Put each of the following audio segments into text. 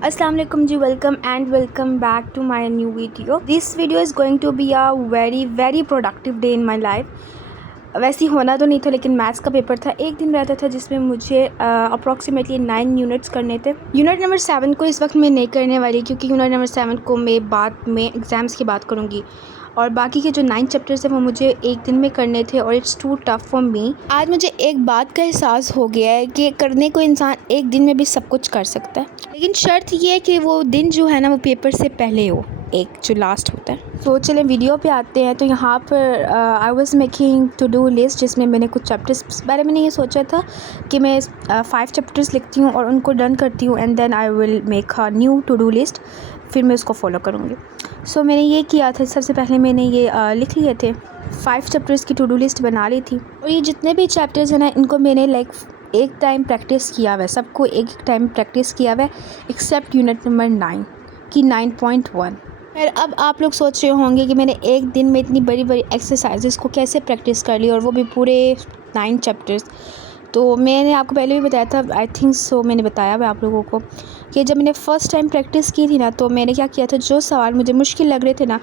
Assalamu alaikum ji, welcome and welcome back to my new video. This video is going to be a very productive day in my life. वैसे होना तो नहीं था, लेकिन maths का paper था, एक दिन रहता था जिसमें मुझे अप्रॉक्सीमेटली 9 यूनिट्स करने थे। यूनिट नंबर 7 को इस वक्त मैं नहीं करने वाली, क्योंकि यूनिट नंबर 7 को मैं बाद में एग्ज़ाम्स की बात करूँगी, और बाकी के जो 9 चैप्टर्स हैं वो मुझे एक दिन में करने थे, और it's too tough for me. आज मुझे एक बात का एहसास हो गया है कि करने को इंसान एक दिन में भी सब कुछ कर सकता है, लेकिन शर्त ये है कि वो दिन जो है ना वो पेपर से पहले हो, एक जो लास्ट होता है। तो चलें वीडियो पे आते हैं। तो यहाँ पर I was making to do list, जिसमें मैंने कुछ चैप्टर्स बारे मैंने ये सोचा था कि मैं 5 चैप्टर्स लिखती हूँ और उनको डन करती हूँ, and then I will make a new to do list, फिर मैं उसको फॉलो करूँगी। सो मैंने ये किया था, सबसे पहले मैंने ये लिख लिए थे, 5 चैप्टर्स की टू डू लिस्ट बना ली थी। और ये जितने भी चैप्टर्स हैं ना, इनको मैंने एक टाइम प्रैक्टिस किया हुआ है, सबको एक टाइम प्रैक्टिस किया हुआ है, एक्सेप्ट यूनिट नंबर 9 की 9.1। फिर अब आप लोग सोच रहे होंगे कि मैंने एक दिन में इतनी बड़ी एक्सरसाइजेस को कैसे प्रैक्टिस कर ली, और वो भी पूरे 9 चैप्टर्स। तो मैंने आपको पहले भी बताया था, आई थिंक सो मैंने बताया हुआ आप लोगों को, कि जब मैंने फ़र्स्ट टाइम प्रैक्टिस की थी ना, तो मैंने क्या किया था, जो सवाल मुझे मुश्किल लग रहे थे ना,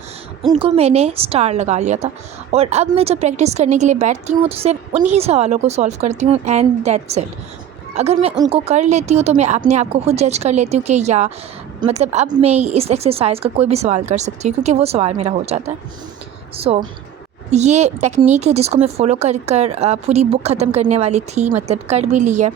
उनको मैंने स्टार लगा लिया था। और अब मैं जब प्रैक्टिस करने के लिए बैठती हूँ तो सिर्फ उन्हीं सवालों को सॉल्व करती हूँ, एंड दैट्स इट। अगर मैं उनको कर लेती हूँ तो मैं अपने आप को खुद जज कर लेती हूँ कि या मतलब अब मैं इस एक्सरसाइज का कोई भी सवाल कर सकती हूँ, क्योंकि वो सवाल मेरा हो जाता है। सो ये टेक्निक है जिसको मैं फ़ॉलो कर पूरी बुक ख़त्म करने वाली थी, मतलब कर भी ली है।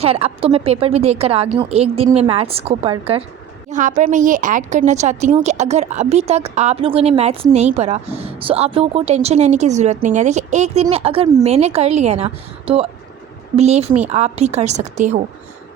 खैर अब तो मैं पेपर भी देकर आ गई हूँ एक दिन में मैथ्स को पढ़कर। यहाँ पर मैं ये ऐड करना चाहती हूँ कि अगर अभी तक आप लोगों ने मैथ्स नहीं पढ़ा, सो आप लोगों को टेंशन लेने की ज़रूरत नहीं है। देखिए, एक दिन में अगर मैंने कर लिया ना, तो बिलीव मी आप भी कर सकते हो।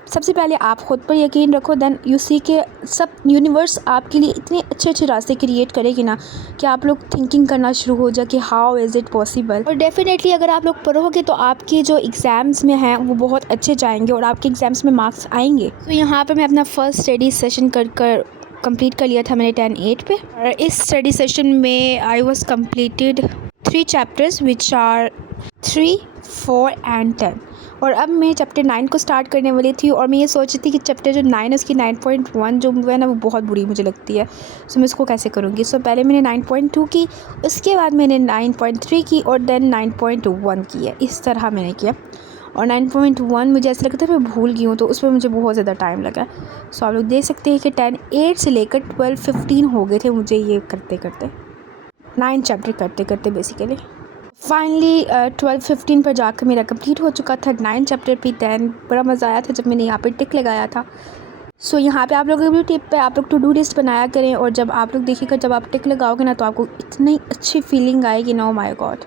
सबसे पहले आप ख़ुद पर यकीन रखो, देन यू सी के सब यूनिवर्स आपके लिए इतने अच्छे रास्ते क्रिएट करेगी ना कि आप लोग थिंकिंग करना शुरू हो जाए कि हाउ इज़ इट पॉसिबल। और डेफिनेटली अगर आप लोग पढ़ोगे तो आपके जो एग्ज़ाम्स में हैं वो बहुत अच्छे जाएंगे और आपके एग्ज़ाम्स में मार्क्स आएंगे। तो यहाँ पर मैं अपना फर्स्ट स्टडी सेशन कर कंप्लीट कर लिया था मैंने 10-8 पे, और इस स्टडी सेशन में I was completed 3 chapters which are 3, 4 and 10। और अब मैं चैप्टर 9 को स्टार्ट करने वाली थी, और मैं ये सोच रही थी कि चैप्टर जो 9 है उसकी 9.1 जो है ना वो बहुत बुरी मुझे लगती है। सो मैं इसको कैसे करूँगी। सो पहले मैंने 9.2 की, उसके बाद मैंने 9.3 की, और देन 9.1 की है। इस तरह मैंने किया, और 9.1 मुझे ऐसा लगता है मैं भूल गई हूँ, तो उस पर मुझे बहुत ज़्यादा टाइम लगा। सो आप लोग देख सकते हैं कि 10-8 से लेकर 12-15 हो गए थे मुझे ये करते करते, 9 चैप्टर करते करते बेसिकली। फाइनली 12-15 पर जाकर मेरा कंप्लीट हो चुका था 9 चैप्टर पे। दैन बड़ा मज़ा आया था जब मैंने यहाँ पे टिक लगाया था। सो यहाँ पे आप लोगों की भी टिप पे आप लोग टू डू लिस्ट बनाया करें, और जब आप लोग देखिएगा, जब आप टिक लगाओगे ना, तो आपको इतनी अच्छी फीलिंग आएगी ना, ओ माय गॉड।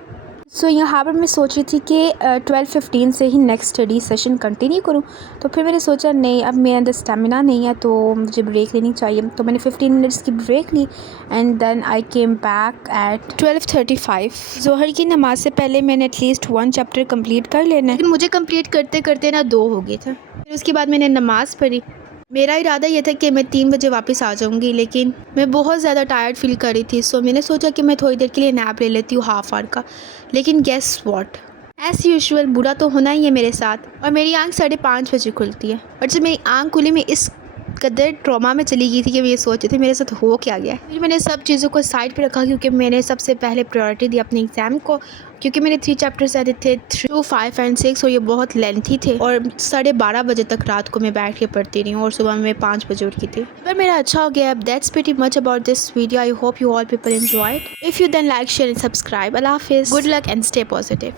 सो यहाँ पर मैं सोच रही थी कि 12-15 से ही नेक्स्ट स्टडी सेशन कंटिन्यू करूँ, तो फिर मैंने सोचा नहीं, अब मेरे अंदर स्टेमिना नहीं है, तो मुझे ब्रेक लेनी चाहिए। तो मैंने 15 मिनट्स की ब्रेक ली, and then I came back at 12:35। ज़ोहर की नमाज से पहले मैंने एटलीस्ट 1 चैप्टर कंप्लीट कर लेना है, लेकिन मुझे कंप्लीट करते करते ना 2 हो गए थे। फिर उसके बाद मैंने नमाज़ पढ़ी। मेरा इरादा ये था कि मैं 3 बजे वापस आ जाऊंगी, लेकिन मैं बहुत ज़्यादा टायर्ड फील कर रही थी। सो मैंने सोचा कि मैं थोड़ी देर के लिए नैप ले लेती हूँ, हाफ आवर का। लेकिन गेस व्हाट, एज़ यूजुअल बुरा तो होना ही है मेरे साथ, और मेरी आंख 5:30 बजे खुलती है। और जब मेरी आंख खुली, मैं इस कदर ट्रॉमा में चली गई थी कि मैं ये सोच रही थी मेरे साथ हो क्या गया। फिर मैंने सब चीज़ों को साइड पे रखा, क्योंकि मैंने सबसे पहले प्रायोरिटी दी अपने एग्ज़ाम को, क्योंकि मेरे 3 चैप्टर्स आते थे 3, 5 एंड 6, और ये बहुत लेंथी थे, और 12:30 बजे तक रात को मैं बैठ के पढ़ती रही हूँ, और सुबह में 5 बजे उठती थी। पर मेरा अच्छा हो गया। That's pretty much about this video. I hope you all people enjoyed. If you then like, share and subscribe. अल्लाह हाफिज़, good luck and stay positive.